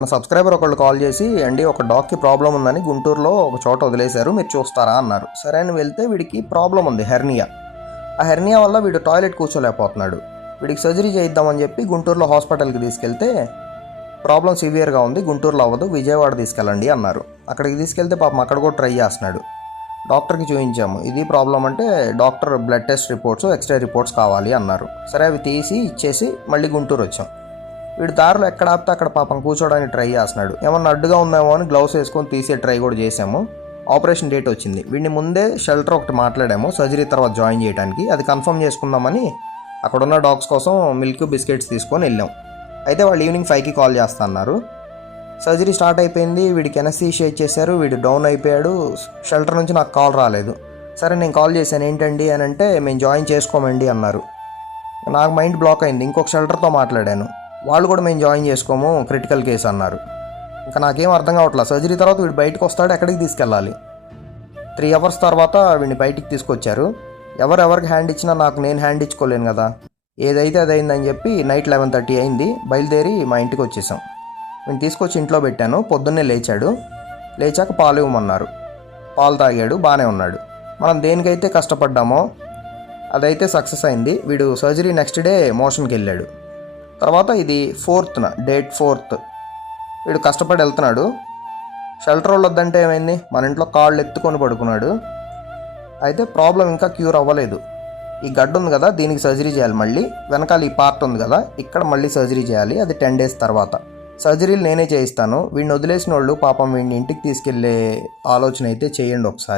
మన సబ్స్క్రైబర్ ఒకళ్ళు కాల్ చేసి, అండి ఒక డాగ్కి ప్రాబ్లం ఉందని గుంటూరులో ఒక చోట వదిలేశారు, మీరు చూస్తారా అన్నారు. సరే అని వెళ్తే వీడికి ప్రాబ్లం ఉంది, హెర్నియా. ఆ హెర్నియా వల్ల వీడు టాయిలెట్ కూర్చోలేకపోతున్నాడు. వీడికి సర్జరీ చేయిద్దామని చెప్పి గుంటూరులో హాస్పిటల్కి తీసుకెళ్తే ప్రాబ్లం సివియర్గా ఉంది, గుంటూరులో అవ్వదు, విజయవాడ తీసుకెళ్ళండి అన్నారు. అక్కడికి తీసుకెళ్తే పాపం అక్కడ కూడా ట్రై చేస్తున్నాడు. డాక్టర్కి చూపించాము, ఇది ప్రాబ్లం అంటే doctor blood test reports, x ray reports కావాలి అన్నారు. సరే అవి తీసి ఇచ్చేసి మళ్ళీ గుంటూరు వచ్చాం. వీడు దారిలో ఎక్కడ ఆపితే అక్కడ పాపం కూర్చోడానికి ట్రై చేస్తున్నాడు. ఏమన్నా అడ్డుగా ఉందేమో అని గ్లౌస్ వేసుకొని తీసే ట్రై కూడా చేసాము. ఆపరేషన్ డేట్ వచ్చింది. వీడిని ముందే షెల్టర్ ఒకటి మాట్లాడాము సర్జరీ తర్వాత జాయిన్ చేయడానికి, అది కన్ఫర్మ్ చేసుకుందామని అక్కడున్న డాగ్స్ కోసం మిల్క్ బిస్కెట్స్ తీసుకొని వెళ్ళాం. అయితే వాళ్ళు ఈవినింగ్ 5కి కాల్ చేస్తా అన్నారు. సర్జరీ స్టార్ట్ అయిపోయింది, వీడికి ఎనస్థీషియా ఇచ్చేసారు, వీడు డౌన్ అయిపోయాడు. షెల్టర్ నుంచి నాకు కాల్ రాలేదు. సరే నేను కాల్ చేశాను, ఏంటండి అని అంటే, మేము జాయిన్ చేసుకోమండి అన్నారు. నాకు మైండ్ బ్లాక్ అయింది. ఇంకొక షెల్టర్తో మాట్లాడాను, వాళ్ళు కూడా మేము జాయిన్ చేసుకోము, క్రిటికల్ కేసు అన్నారు. ఇంకా నాకేం అర్థం కావట్లేదు. సర్జరీ తర్వాత వీడు బయటకు వస్తాడు, ఎక్కడికి తీసుకెళ్ళాలి? 3 hours తర్వాత వీడిని బయటికి తీసుకొచ్చారు. ఎవరికి హ్యాండ్ ఇచ్చినా నాకు నేను హ్యాండ్ ఇచ్చుకోలేను కదా. ఏదైతే అదైందని చెప్పి నైట్ 11:30 అయింది, బయలుదేరి మా ఇంటికి వచ్చేసాం. నేను తీసుకొచ్చి ఇంట్లో పెట్టాను. పొద్దున్నే లేచాడు. లేచాక పాలు ఇవ్వమన్నారు, పాలు తాగాడు, బాగానే ఉన్నాడు. మనం దేనికైతే కష్టపడ్డామో అదైతే సక్సెస్ అయింది. వీడు సర్జరీ నెక్స్ట్ డే మోషన్కి వెళ్ళాడు. తర్వాత ఇది 4th, డేట్ 4th వీడు కష్టపడి వెళ్తున్నాడు. షెల్టర్ వాళ్ళు వద్దంటే ఏమైంది, మన ఇంట్లో కాళ్ళు ఎత్తుకొని పడుకున్నాడు. అయితే ప్రాబ్లం ఇంకా క్యూర్ అవ్వలేదు. ఈ గడ్డ ఉంది కదా, దీనికి సర్జరీ చేయాలి. మళ్ళీ వెనకాల ఈ పార్ట్ ఉంది కదా, ఇక్కడ మళ్ళీ సర్జరీ చేయాలి. అది 10 days తర్వాత. సర్జరీలు నేనే చేయిస్తాను. వీడిని వదిలేసిన వాళ్ళు పాపం వీడిని ఇంటికి తీసుకెళ్లే ఆలోచన అయితే చేయండి ఒకసారి.